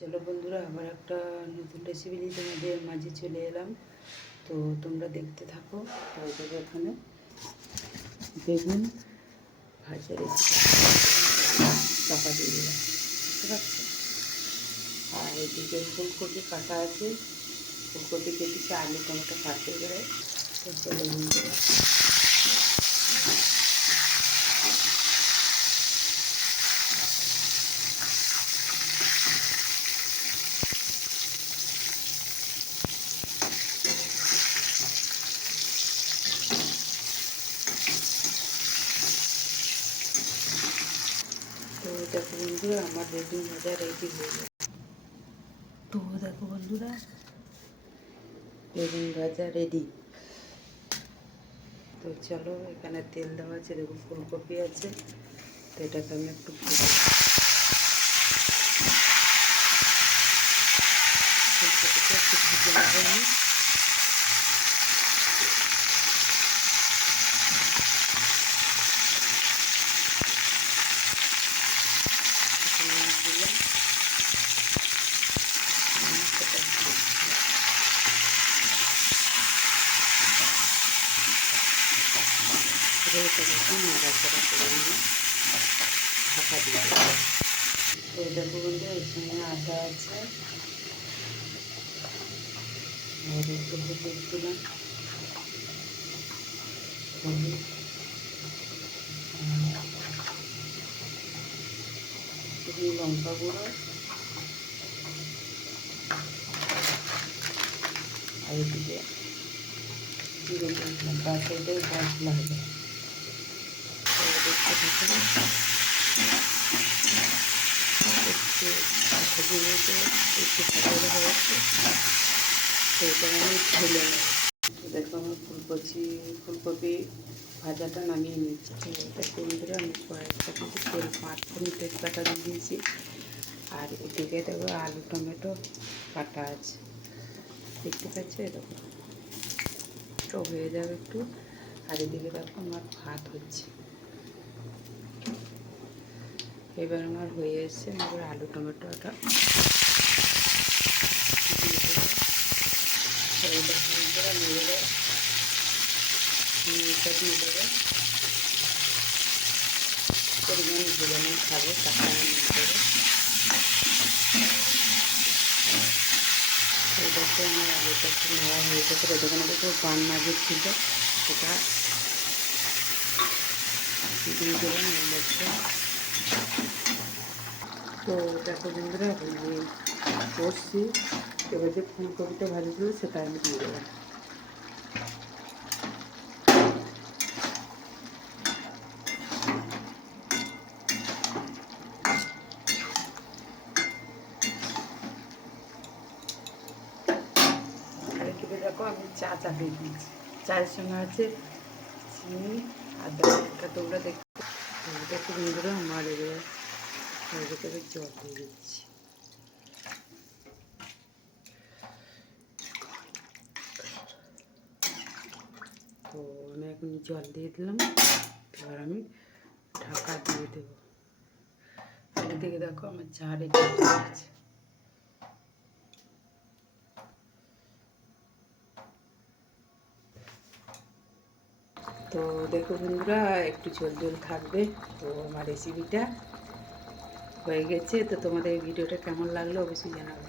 চলো বন্ধুরা, আবার একটা নতুন রেসিপি নিয়ে তোমাদের মাঝে চলে এলাম। তো তোমরা দেখতে থাকো। তারপরে এখানে বেগুন ভাজা রেসিপি চাপা দিয়ে দিলাম, বুঝতে পারছো? আর এদিকে ফুলকপি কাটা আছে, ফুলকপি কেটেছি, আলু টমেটো কাটতে করে। তো চলো বন্ধুরা, তো দেখো বন্ধুরা, আমার বেগুন ভাজা রেডি হয়ে গেছে। তো দেখো বন্ধুরা, বেগুন ভাজা রেডি। তো চলো, এখানে তেল দেওয়া আছে, দেখো ফুলকপি আছে। তো এটাকে আমি একটু ফুলকপিটা একটু ভেজে নেবো আমি। নাড়াচাড়া করে নিয়ে ঢাকা দিয়ে দেবো। তো দেখো বন্ধু, এখানে আটা আছে, আর একটু হলুদ দিলাম, হলুদ, একটু লঙ্কা গুঁড়ো, আর এদিকে জিরে দিলাম। তার সাথে মশলা হবে। দেখতে থাকুন, একটু ভেজে নিতে একটু ভাজা হয়েছে। তো এটা আমি ঢেলে নেব। দেখো আমার ফুলকপি ভাজাটা নামিয়ে নিচ্ছি। দেখো বন্ধুরা, আমি কয়েকটা কিন্তু তেল 5 তেজপাতা দিয়ে দিয়েছি। আর এদিকে দেখো আলু টমেটো কাটা আছে, দেখতে পাচ্ছ? এরকম তো হয়ে যাবে একটু। আর এদিকে দেখো আমার ভাত হচ্ছে। এবার আমার হয়ে এসছে। এবার আলু টমেটোটা দিয়ে দেবো। এইটা দিয়ে দেবো, এটা দিয়ে দেবো। পরিমাণ যেমন খাবো তাকে আমি নিয়ে দেবো। এইটাতে আমার আলুটা একটু নেওয়া হয়ে গেছে। দোকানে দেখো বান মাঝে ছিল, সেটা দিয়ে দিলাম এর মধ্যে। তো দেখো বন্ধুরা, করছি। এবার যে ফুলকপিটা ভাজছিল সেটা আমি দিয়ে দেবো। আর এদিকে দেখো আমি চা চাপিয়ে দিয়েছি। চায়ের সঙ্গে আছে চিনি আর এটা তোমরা দেখতে দেখো বন্ধুরা, আমার এবার ভেতরে জল দিয়ে দিচ্ছি। তো আমি এখন জল দিয়ে দিলাম। এবার আমি ঢাকা দিয়ে দেবো। এদিকে দেখো আমার চা রেডি হয়ে গেছে। তো দেখো বন্ধুরা, একটু ঝোল ঝোল থাকবে। তো আমার রেসিপিটা হয়ে গেছে। তো তোমাদের এই ভিডিওটা কেমন লাগলো অবশ্যই জানাবে।